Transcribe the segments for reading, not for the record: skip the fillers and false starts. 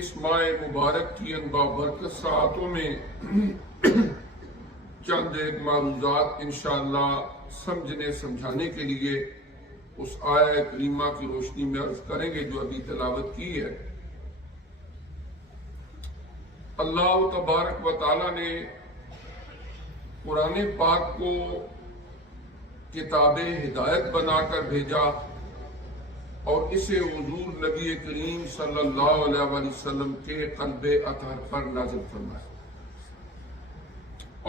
اس ماہ مبارک کی ان بابرکت ساعتوں میں چند ایک معروضات انشاءاللہ سمجھنے سمجھانے کے لیے اس آیہ کریمہ کی روشنی میں عرض کریں گے جو ابھی تلاوت کی ہے۔ اللہ تبارک و تعالی نے قرآن پاک کو کتاب ہدایت بنا کر بھیجا اور اسے حضور نبی کریم صلی اللہ علیہ وسلم کے قلب اطہر پر نازل فرمایا،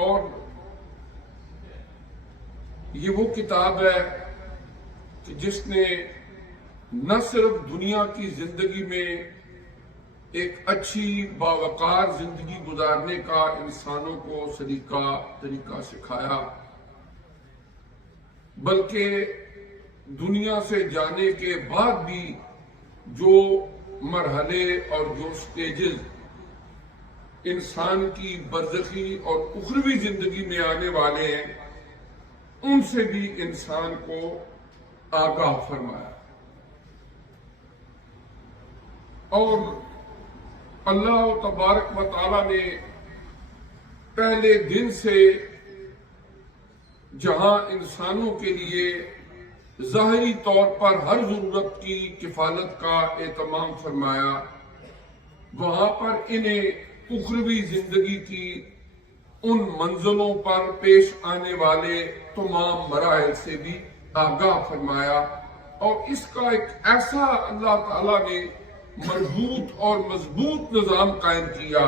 اور یہ وہ کتاب ہے کہ جس نے نہ صرف دنیا کی زندگی میں ایک اچھی باوقار زندگی گزارنے کا انسانوں کو طریقہ سکھایا، بلکہ دنیا سے جانے کے بعد بھی جو مرحلے اور جو سٹیجز انسان کی برزخی اور اخروی زندگی میں آنے والے ہیں ان سے بھی انسان کو آگاہ فرمایا۔ اور اللہ تبارک و تعالی نے پہلے دن سے جہاں انسانوں کے لیے ظاہری طور پر ہر ضرورت کی کفالت کا اہتمام فرمایا، وہاں پر انہیں اخروی زندگی کی ان منزلوں پر پیش آنے والے تمام مراحل سے بھی آگاہ فرمایا، اور اس کا ایک ایسا اللہ تعالیٰ نے مربوط اور مضبوط نظام قائم کیا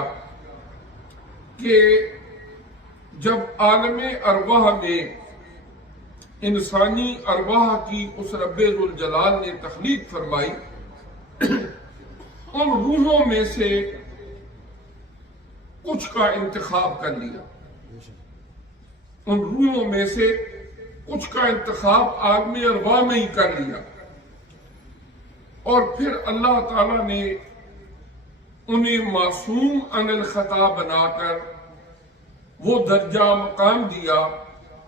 کہ جب عالم ارواح میں انسانی ارواح کی اس رب ذوالجلال نے تخلیق فرمائی، ان روحوں میں سے کچھ کا انتخاب کر لیا، ان روحوں میں سے کچھ کا انتخاب عالم ارواح میں ہی کر لیا، اور پھر اللہ تعالی نے انہیں معصوم عن الخطا بنا کر وہ درجہ مقام دیا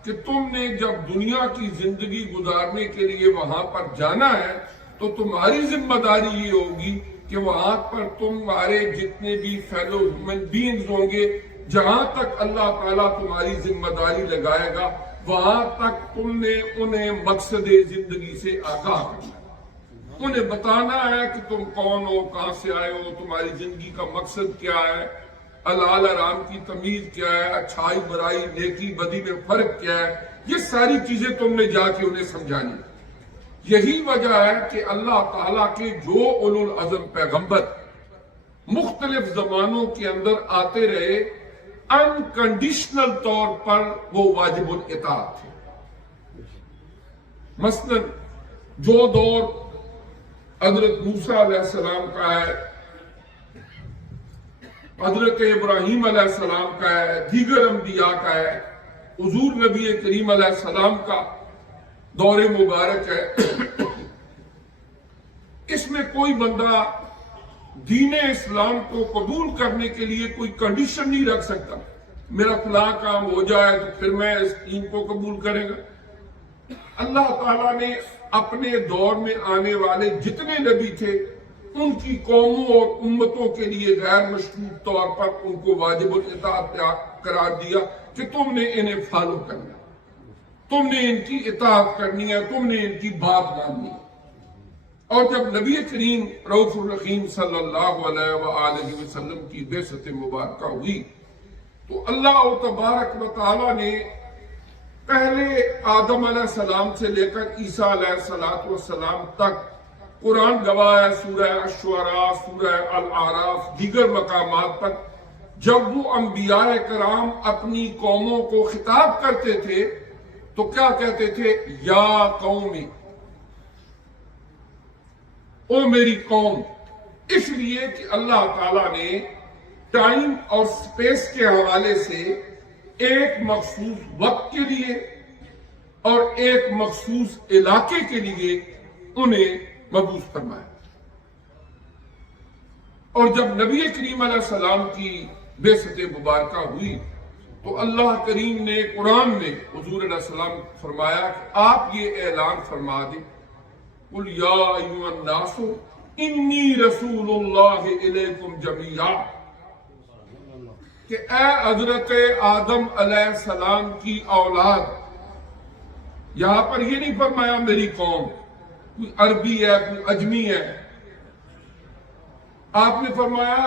کہ تم نے جب دنیا کی زندگی گزارنے کے لیے وہاں پر جانا ہے تو تمہاری ذمہ داری یہ ہوگی کہ وہاں پر تمہارے جتنے بھی فیلو ہیومن بینگز ہوں گے، جہاں تک اللہ تعالیٰ تمہاری ذمہ داری لگائے گا وہاں تک تم نے انہیں مقصد زندگی سے آگاہ کرنا ہے، انہیں بتانا ہے کہ تم کون ہو، کہاں سے آئے ہو، تمہاری زندگی کا مقصد کیا ہے، حلال حرام کی تمیز کیا ہے، اچھائی برائی نیکی بدی میں فرق کیا ہے، یہ ساری چیزیں تم نے جا کے انہیں سمجھانی۔ یہی وجہ ہے کہ اللہ تعالیٰ کے جو اولو العزم پیغمبر مختلف زمانوں کے اندر آتے رہے انکنڈیشنل طور پر وہ واجب الاطاعت تھے۔ مثلا جو دور حضرت موسیٰ علیہ السلام کا ہے، حضرت ابراہیم علیہ السلام کا ہے، دیگر انبیاء کا ہے، حضور نبی کریم علیہ السلام کا دور مبارک ہے، اس میں کوئی بندہ دین اسلام کو قبول کرنے کے لیے کوئی کنڈیشن نہیں رکھ سکتا، میرا فلاں کام ہو جائے تو پھر میں اس دین کو قبول کرے گا۔ اللہ تعالیٰ نے اپنے دور میں آنے والے جتنے نبی تھے ان کی قوموں اور امتوں کے لیے غیر مشروط طور پر ان کو واجب الاطاعت قرار دیا کہ تم نے انہیں فالو کرنا، تم نے ان کی اطاعت کرنی ہے، تم نے ان کی بات ماننی ہے۔ اور جب نبی کریم رؤوف الرحیم صلی اللہ علیہ وآلہ وسلم کی بعثت مبارکہ ہوئی تو اللہ تبارک و تعالی نے پہلے آدم علیہ السلام سے لے کر عیسیٰ علیہ السلام تک قرآن گواہ ہے، سورہ الشعراء، سورہ الاعراف، دیگر مقامات پر جب وہ انبیاء کرام اپنی قوموں کو خطاب کرتے تھے تو کیا کہتے تھے؟ یا قومی، او میری قوم، اس لیے کہ اللہ تعالیٰ نے ٹائم اور سپیس کے حوالے سے ایک مخصوص وقت کے لیے اور ایک مخصوص علاقے کے لیے انہیں مبعوث فرمایا۔ اور جب نبی کریم علیہ السلام کی بعثت مبارکہ ہوئی تو اللہ کریم نے قرآن میں حضور علیہ السلام فرمایا کہ آپ یہ اعلان فرما دیں، قل یا ایھا الناس انی رسول اللہ الیکم جمیعا، کہ اے حضرت آدم علیہ السلام کی اولاد. یہاں پر یہ نہیں فرمایا میری قوم، کوئی عربی ہے کوئی اجمی ہے. آپ نے فرمایا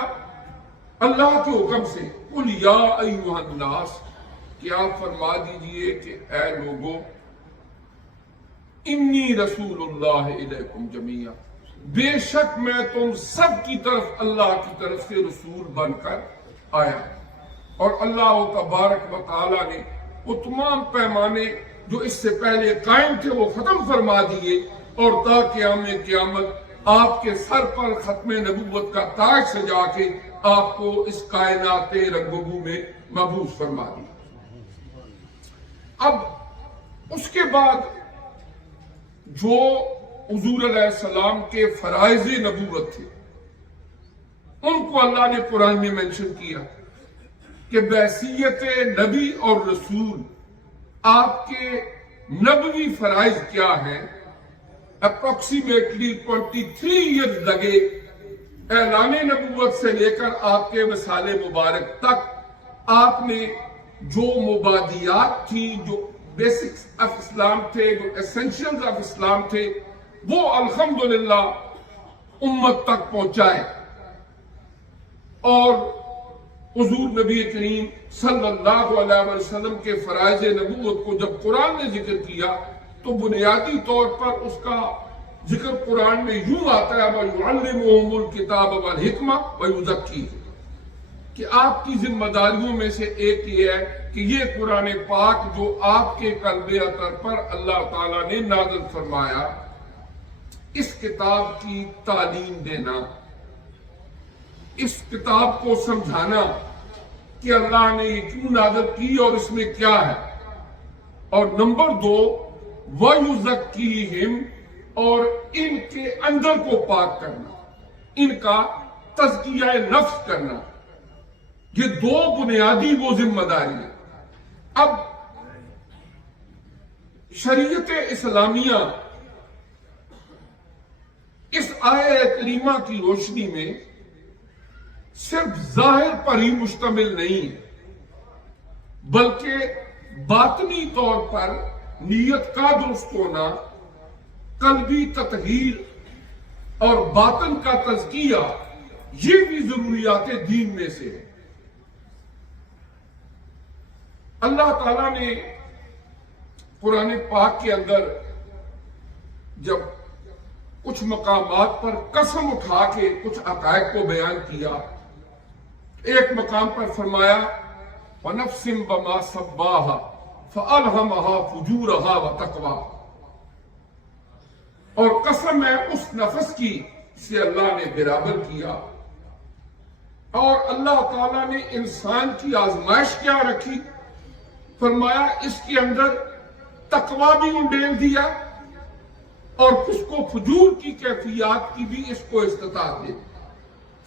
اللہ کے حکم سے قل یا ایھا الناس، کہ آپ فرما دیجئے کہ اے لوگوں انی رسول اللہ الیکم جمیعا، بے شک میں تم سب کی طرف اللہ کی طرف سے رسول بن کر آیا. اور اللہ تبارک و تعالی نے وہ تمام پیمانے جو اس سے پہلے قائم تھے وہ ختم فرما دیے، اور تا قیامت آپ کے سر پر ختم نبوت کا تاج سجا کے آپ کو اس کائنات رنگبو میں مبعوث فرما دیا. اب اس کے بعد جو حضور علیہ السلام کے فرائض نبوت تھے ان کو اللہ نے قرآن میں منشن کیا کہ بحیثیت نبی اور رسول آپ کے نبوی فرائض کیا ہیں. اپروکسیمیٹلی 23 ایئرز لگے اعلان نبوت سے لے کر آپ کے وصال مبارک تک. آپ نے جو مبادیات تھی، جو بیسکس آف اسلام تھے، جو ایسنشلز آف اسلام تھے، وہ الحمدللہ امت تک پہنچائے. اور حضور نبی کریم صلی اللہ علیہ وسلم کے فرائض نبوت کو جب قرآن نے ذکر کیا تو بنیادی طور پر اس کا ذکر قرآن میں یوں آتا ہے وَيُعَلِّمُهُمُ الْكِتَابَ وَالْحِكْمَةَ وَيُزَكِّيهِمْ، کہ آپ کی ذمہ داریوں میں سے ایک یہ ہے کہ یہ قرآن پاک جو آپ کے قلب اطہر پر اللہ تعالیٰ نے نازل فرمایا، اس کتاب کی تعلیم دینا، اس کتاب کو سمجھانا کہ اللہ نے یہ کیوں نازل کی اور اس میں کیا ہے. اور نمبر 2 وَيُزَكِّيهِمْ، اور ان کے اندر کو پاک کرنا، ان کا تزکیہ نفس کرنا. یہ 2 بنیادی وہ ذمہ داری ہیں. اب شریعت اسلامیہ اس آیہ کریمہ کی روشنی میں صرف ظاہر پر ہی مشتمل نہیں ہے، بلکہ باطنی طور پر نیت کا درست ہونا، قلبی تطہیر اور باطن کا تزکیہ، یہ بھی ضروریات دین میں سے ہے. اللہ تعالیٰ نے قرآن پاک کے اندر جب کچھ مقامات پر قسم اٹھا کے کچھ حقائق کو بیان کیا، ایک مقام پر فرمایا وَنَفْسٍ بَمَا سَبَّاهَا فَأَلْهَمَهَا فُجُورَهَا وَتَقْوَاهَا، اور قسم ہے اس نفس کی سے اللہ نے برابر کیا. اور اللہ تعالیٰ نے انسان کی آزمائش کیا رکھی، فرمایا اس کے اندر تقوی بھی انڈیل دیا اور اس کو فجور کی کیفیات کی بھی اس کو استطاعت دی.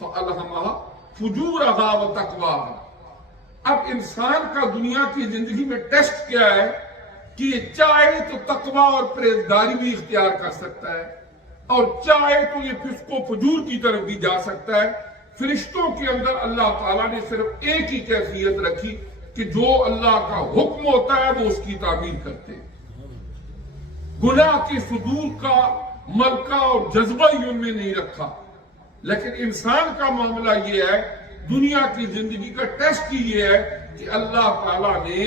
فَأَلْهَمَهَا فُجُورَهَا وَتَقْوَاهَا. اب انسان کا دنیا کی زندگی میں ٹیسٹ کیا ہے کہ یہ چاہے تو تقوی اور پرہیزگاری بھی اختیار کر سکتا ہے، اور چاہے تو یہ فسق و فجور کی طرف بھی جا سکتا ہے. فرشتوں کے اندر اللہ تعالیٰ نے صرف ایک ہی کیفیت رکھی کہ جو اللہ کا حکم ہوتا ہے وہ اس کی تعمیر کرتے ہیں. گناہ کے صدور کا ملکہ اور جذبہ ہی ان میں نہیں رکھا. لیکن انسان کا معاملہ یہ ہے، دنیا کی زندگی کا ٹیسٹ ہی یہ ہے کہ اللہ تعالیٰ نے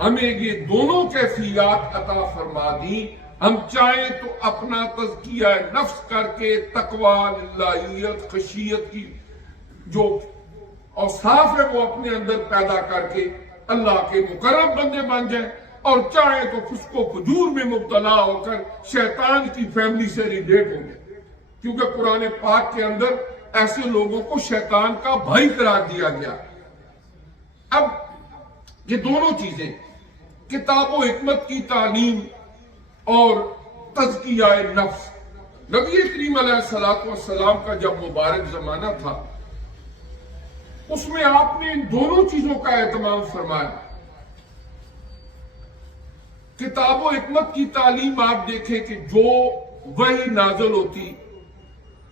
ہمیں یہ دونوں کیفیات عطا فرما دی. ہم چاہیں تو اپنا تزکیہ نفس کر کے تقوی، للہیت، خشیت کی جو اوصاف ہے وہ اپنے اندر پیدا کر کے اللہ کے مقرب بندے بن جائیں، اور چاہے تو فسق و فجور میں مبتلا ہو کر شیطان کی فیملی سے ریلیٹ ہو جائے. کیونکہ قرآن پاک کے اندر ایسے لوگوں کو شیطان کا بھائی قرار دیا گیا. اب یہ دونوں چیزیں، کتاب و حکمت کی تعلیم اور تزکیہ نفس، نبی کریم علیہ السلام کا جب مبارک زمانہ تھا اس میں آپ نے ان دونوں چیزوں کا اہتمام فرمایا. کتاب و حکمت کی تعلیم آپ دیکھیں کہ جو وحی نازل ہوتی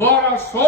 1200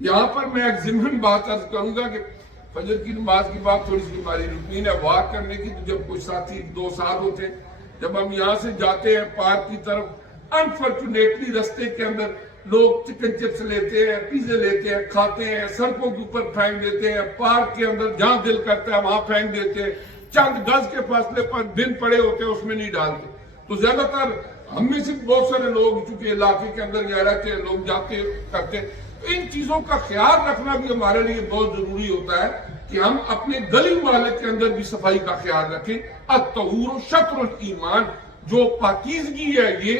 یہاں پر میں ایک ضمن بات عرض کروں گا کہ فجر کی نماز کی بات تھوڑی سی ہماری روٹین ہے واک کرنے کی، تو جب کچھ ساتھی دو ساتھ ہوتے ہیں، جب ہم یہاں سے جاتے ہیں پارک کی طرف، انفارچونیٹلی رستے کے اندر لوگ چکن چپس لیتے ہیں، پیزے لیتے ہیں، کھاتے ہیں، سڑکوں کے اوپر پھینک دیتے ہیں، پارک کے اندر جہاں دل کرتا ہے وہاں پھینک دیتے ہیں، چند گز کے فاصلے پر بن پڑے ہوتے ہیں اس میں نہیں ڈالتے۔ تو زیادہ تر ہم میں سے بہت سارے لوگ چونکہ علاقے کے اندر یا رہتے ہیں، لوگ جاتے کرتے، تو ان چیزوں کا خیال رکھنا بھی ہمارے لیے بہت ضروری ہوتا ہے کہ ہم اپنے گلی محلے کے اندر بھی صفائی کا خیال رکھیں۔ الطہور شطر الایمان، جو پاکیزگی ہے یہ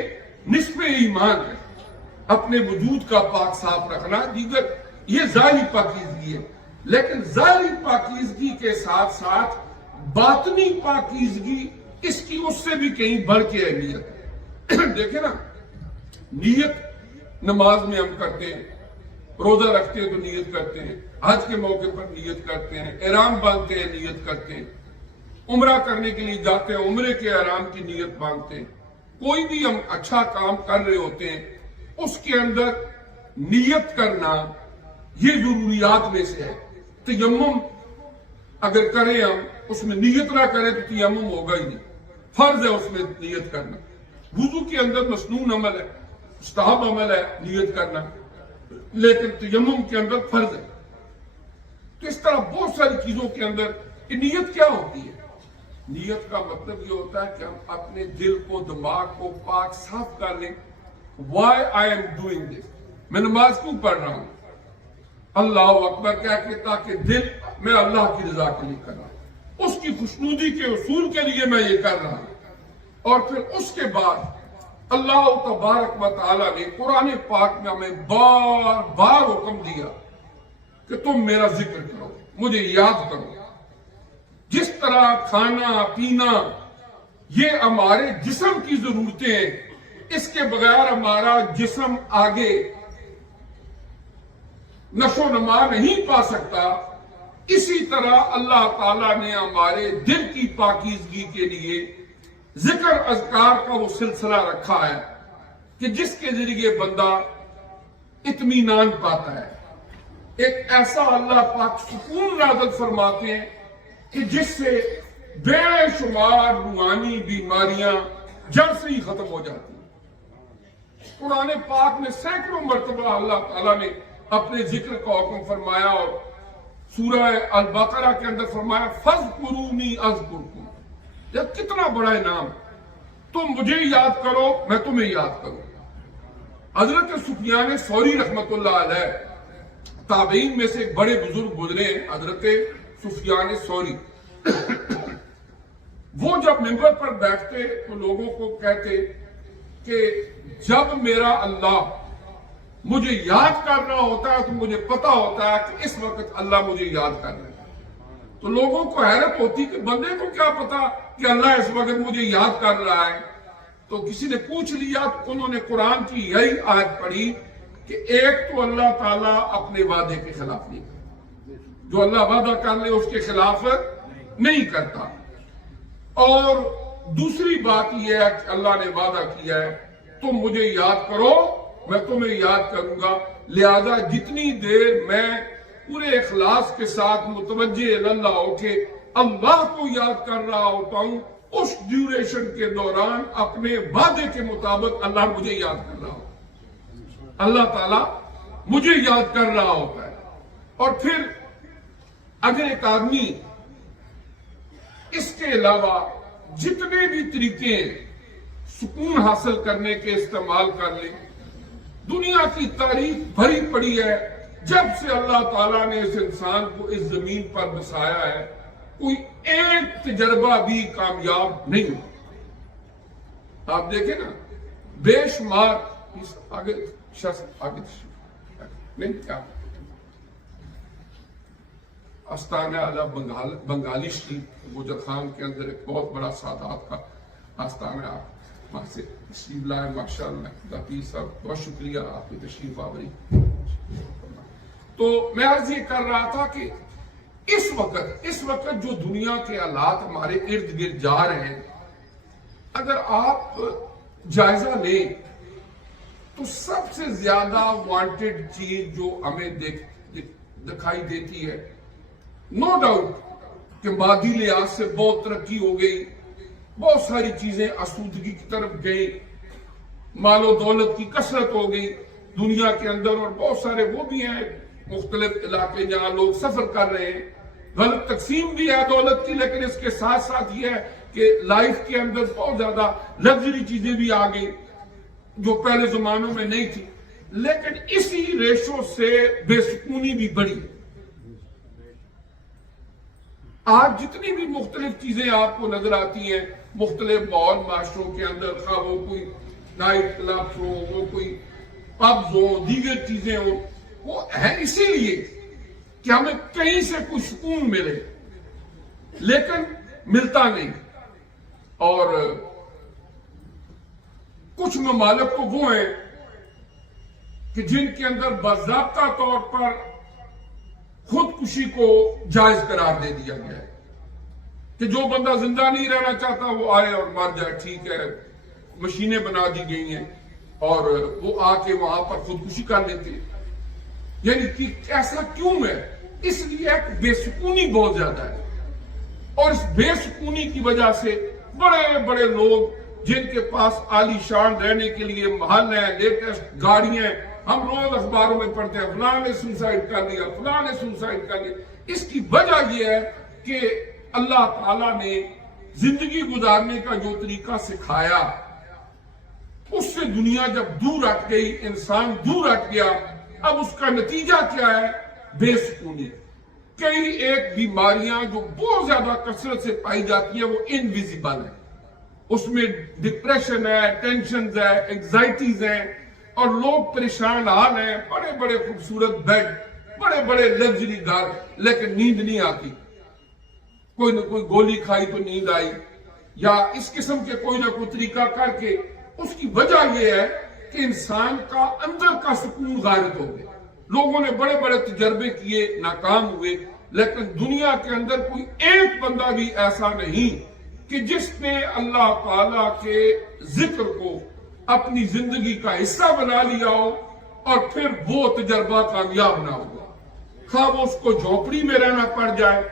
نصف ایمان ہے، اپنے وجود کا پاک صاف رکھنا، دیگر یہ ظاہری پاکیزگی ہے، لیکن ظاہری پاکیزگی کے ساتھ ساتھ باطنی پاکیزگی اس کی اس سے بھی کہیں بڑھ کے اہمیت ہے۔ دیکھیں نا، نیت نماز میں ہم کرتے ہیں، روزہ رکھتے ہیں تو نیت کرتے ہیں، حج کے موقع پر نیت کرتے ہیں، احرام باندھتے ہیں نیت کرتے ہیں، عمرہ کرنے کے لیے جاتے ہیں عمرے کے احرام کی نیت باندھتے ہیں، کوئی بھی ہم اچھا کام کر رہے ہوتے ہیں اس کے اندر نیت کرنا یہ ضروریات میں سے ہے۔ تیمم اگر کریں ہم اس میں نیت نہ کریں تو تیمم ہوگا ہی نہیں، فرض ہے اس میں نیت کرنا۔ وضو کے اندر مسنون عمل ہے، مستحب عمل ہے نیت کرنا، لیکن تیمم کے اندر فرض ہے۔ تو اس طرح بہت ساری چیزوں کے اندر یہ نیت کیا ہوتی ہے؟ نیت کا مطلب یہ ہوتا ہے کہ ہم اپنے دل کو، دماغ کو پاک صاف کر لیں۔ Why I am doing this؟ میں نماز کیوں پڑھ رہا ہوں؟ اللہ اکبر کہہ کے، تاکہ دل میں اللہ کی رضا کے لیے کر رہا ہوں، اس کی خوشنودی کے اصول کے لیے میں یہ کر رہا ہوں۔ اور پھر اس کے بعد اللہ تبارک و تعالیٰ نے قرآن پاک میں ہمیں بار بار حکم دیا کہ تم میرا ذکر کرو، مجھے یاد کرو۔ جس طرح کھانا پینا یہ ہمارے جسم کی ضرورتیں ہیں، اس کے بغیر ہمارا جسم آگے نشو و نما نہیں پا سکتا، اسی طرح اللہ تعالیٰ نے ہمارے دل کی پاکیزگی کے لیے ذکر اذکار کا وہ سلسلہ رکھا ہے کہ جس کے ذریعے بندہ اطمینان پاتا ہے، ایک ایسا اللہ پاک سکون نازل فرماتے ہیں کہ جس سے بے شمار روحانی بیماریاں جڑ سے ہی ختم ہو جاتی ہیں۔ قرآن پاک میں سینکڑوں مرتبہ اللہ تعالیٰ نے اپنے ذکر کا حکم فرمایا، اور سورہ البقرہ کے اندر فرمایا فَاذْكُرُونِي أَذْكُرْكُمْ۔ یہ کتنا بڑا انعام، تم مجھے یاد کرو میں تمہیں یاد کروں۔ حضرت سفیان ثوری رحمت اللہ علیہ تابعین میں سے ایک بڑے بزرگ گزرے ہیں، حضرت سفیان ثوری۔ وہ جب منبر پر بیٹھتے تو لوگوں کو کہتے کہ جب میرا اللہ مجھے یاد کر رہا ہوتا ہے تو مجھے پتا ہوتا ہے کہ اس وقت اللہ مجھے یاد کر رہا ہے۔ تو لوگوں کو حیرت ہوتی کہ بندے کو کیا پتا کہ اللہ اس وقت مجھے یاد کر رہا ہے؟ تو کسی نے پوچھ لیا تو انہوں نے قرآن کی یہی آیت پڑھی کہ ایک تو اللہ تعالیٰ اپنے وعدے کے خلاف نہیں کرتا، جو اللہ وعدہ کر لے اس کے خلاف نہیں کرتا، اور دوسری بات یہ ہے کہ اللہ نے وعدہ کیا ہے تم مجھے یاد کرو میں تمہیں یاد کروں گا، لہذا جتنی دیر میں پورے اخلاص کے ساتھ متوجہ اللہ ہو کے اللہ کو یاد کر رہا ہوتا ہوں، اس ڈیوریشن کے دوران اپنے وعدے کے مطابق اللہ مجھے یاد کر رہا ہوتا ہے، اللہ تعالیٰ مجھے یاد کر رہا ہوتا ہے۔ اور پھر اگر ایک آدمی اس کے علاوہ جتنے بھی طریقے سکون حاصل کرنے کے استعمال کر لے، دنیا کی تاریخ بھری پڑی ہے، جب سے اللہ تعالیٰ نے اس انسان کو اس زمین پر بسایا ہے کوئی ایک تجربہ بھی کامیاب نہیں ہوا۔ آپ دیکھیں نا، بے شمار آگے نہیں کیا آستانہ اعلیٰ بنگالی شریف گوجر خان کے اندر ایک بہت بڑا سادات کا آستانہ، آپ وہاں سے تشریف لائے، ماشاء اللہ پیر صاحب بہت شکریہ آپ کی تشریف آوری۔ تو میں عرض یہ کر رہا تھا کہ اس وقت جو دنیا کے حالات ہمارے ارد گرد جا رہے ہیں، اگر آپ جائزہ لیں تو سب سے زیادہ وانٹڈ چیز جو ہمیں دکھائی دیتی ہے، نو ڈاؤٹ کہ مادی لحاظ سے بہت ترقی ہو گئی، بہت ساری چیزیں آسودگی کی طرف گئی، مال و دولت کی کثرت ہو گئی دنیا کے اندر، اور بہت سارے وہ بھی ہیں مختلف علاقے جہاں لوگ سفر کر رہے ہیں، غلط تقسیم بھی ہے دولت کی، لیکن اس کے ساتھ ساتھ یہ ہے کہ لائف کے اندر بہت زیادہ لگژری چیزیں بھی آ گئی جو پہلے زمانوں میں نہیں تھی، لیکن اسی ریشو سے بے سکونی بھی بڑھی۔ آج جتنی بھی مختلف چیزیں آپ کو نظر آتی ہیں مختلف ماحول معاشروں کے اندر، خواہ وہ کوئی نائٹ کلب ہو، وہ کوئی پبز ہو، دیگر چیزیں ہوں، وہ ہے اسی لیے کہ ہمیں کہیں سے کوئی سکون ملے، لیکن ملتا نہیں۔ اور کچھ ممالک تو وہ ہیں کہ جن کے اندر باضابطہ طور پر خودکشی کو جائز قرار دے دیا گیا ہے کہ جو بندہ زندہ نہیں رہنا چاہتا وہ آئے اور مر جائے، ٹھیک ہے، مشینیں بنا دی گئی ہیں اور وہ آ کے وہاں پر خودکشی کر لیتے ہیں۔ یعنی کہ ایسا کیوں ہے؟ اس لیے بے سکونی بہت زیادہ ہے، اور اس بے سکونی کی وجہ سے بڑے بڑے لوگ جن کے پاس عالی شان رہنے کے لیے محل ہیں، لیٹسٹ گاڑیاں، ہم روز اخباروں میں پڑھتے ہیں فلاں نے سوسائڈ کر لیا، فلاں نے سوسائڈ کر لیا۔ اس کی وجہ یہ ہے کہ اللہ تعالیٰ نے زندگی گزارنے کا جو طریقہ سکھایا اس سے دنیا جب دور ہٹ گئی، انسان دور ہٹ گیا، اب اس کا نتیجہ کیا ہے؟ بے سکونی۔ کئی ایک بیماریاں جو بہت زیادہ کثرت سے پائی جاتی ہیں وہ انویزیبل ہیں، اس میں ڈپریشن ہے، ٹینشنز ہے، انگزائٹیز ہیں، اور لوگ پریشان حال ہیں، بڑے بڑے خوبصورت بیڈ، بڑے بڑے لگژری گھر، لیکن نیند نہیں آتی۔ کوئی نہ کوئی گولی کھائی تو نیند آئی، یا اس قسم کے کوئی نہ کوئی طریقہ کر کے۔ اس کی وجہ یہ ہے کہ انسان کا اندر کا سکون غارت ہو گیا۔ لوگوں نے بڑے بڑے تجربے کیے، ناکام ہوئے، لیکن دنیا کے اندر کوئی ایک بندہ بھی ایسا نہیں کہ جس نے اللہ تعالیٰ کے ذکر کو اپنی زندگی کا حصہ بنا لیا ہو اور پھر وہ تجربہ کامیاب نہ ہوا۔ خواہ وہ اس کو جھونپڑی میں رہنا پڑ جائے،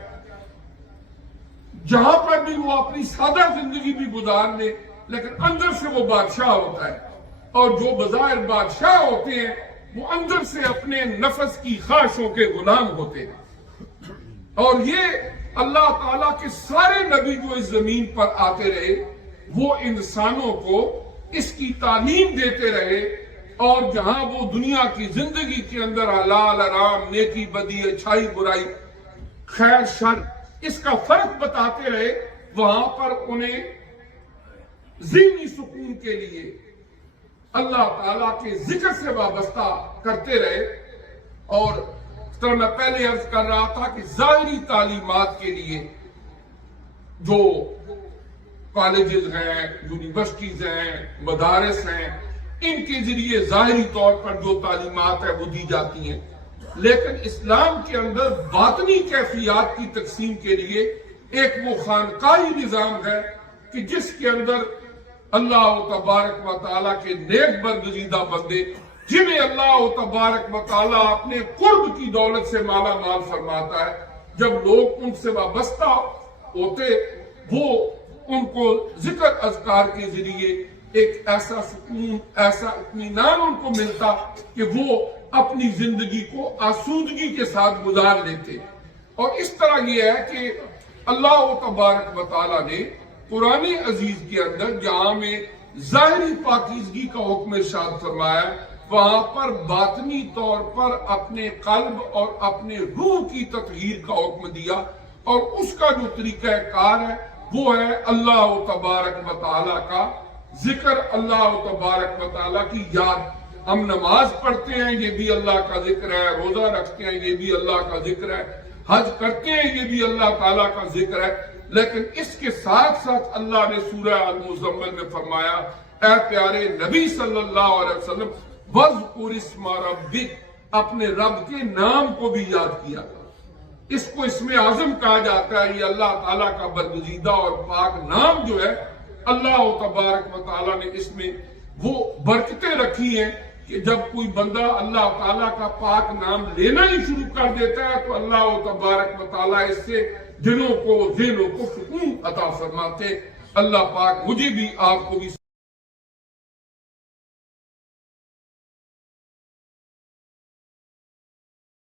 جہاں پر بھی وہ اپنی سادہ زندگی بھی گزار لے، لیکن اندر سے وہ بادشاہ ہوتا ہے، اور جو بظاہر بادشاہ ہوتے ہیں وہ اندر سے اپنے نفس کی خواہشوں کے غلام ہوتے ہیں۔ اور یہ اللہ تعالیٰ کے سارے نبی جو اس زمین پر آتے رہے وہ انسانوں کو اس کی تعلیم دیتے رہے، اور جہاں وہ دنیا کی زندگی کے اندر حلال حرام، نیکی بدی، اچھائی برائی، خیر شر، اس کا فرق بتاتے رہے، وہاں پر انہیں ذہنی سکون کے لیے اللہ تعالیٰ کے ذکر سے وابستہ کرتے رہے۔ اور اس طرح میں پہلے عرض کر رہا تھا کہ ظاہری تعلیمات کے لیے جو کالجز ہیں، یونیورسٹیز ہیں، مدارس ہیں، ان کے ذریعے ظاہری طور پر جو تعلیمات ہیں وہ دی جاتی ہیں، لیکن اسلام کے اندر باطنی کیفیات کی تقسیم کے لیے ایک وہ خانقاہی نظام ہے کہ جس کے اندر اللہ تبارک و تعالیٰ کے نیک برگزیدہ بندے، جنہیں اللہ تبارک و تعالیٰ اپنے قرب کی دولت سے مالا مال فرماتا ہے، جب لوگ ان سے وابستہ ہوتے وہ ان کو ذکر اذکار کے ذریعے ایک ایسا سکون، ایسا اطمینان ان کو ملتا کہ وہ اپنی زندگی کو آسودگی کے ساتھ گزار لیتے۔ اور اس طرح یہ ہے کہ اللہ تبارک و تعالیٰ نے قرآن عزیز کے اندر جہاں میں ظاہری پاکیزگی کا حکم ارشاد فرمایا، وہاں پر باطنی طور پر اپنے قلب اور اپنے روح کی تطہیر کا حکم دیا، اور اس کا جو طریقہ کار ہے وہ ہے اللہ تبارک و تعالیٰ کا ذکر، اللہ تبارک و تعالیٰ کی یاد۔ ہم نماز پڑھتے ہیں، یہ بھی اللہ کا ذکر ہے، روزہ رکھتے ہیں، یہ بھی اللہ کا ذکر ہے، حج کرتے ہیں، یہ بھی اللہ تعالیٰ کا ذکر ہے، لیکن اس کے ساتھ ساتھ اللہ نے سورہ المزمل میں فرمایا، اے پیارے نبی صلی اللہ علیہ وسلم، وَاذْكُرِ اسْمَ رَبِّكَ، اپنے رب کے نام کو بھی یاد کیا۔ اس کو اسم اعظم کہا جاتا ہے، یہ اللہ تعالیٰ کا برگزیدہ اور پاک نام جو ہے، اللہ تبارک و تعالیٰ نے اس میں وہ برکتیں رکھی ہیں کہ جب کوئی بندہ اللہ تعالیٰ کا پاک نام لینا ہی شروع کر دیتا ہے تو اللہ تبارک و تعالیٰ اس سے دلوں کو ذہنوں کو سکون عطا فرماتے. اللہ پاک مجھے بھی آپ کو بھی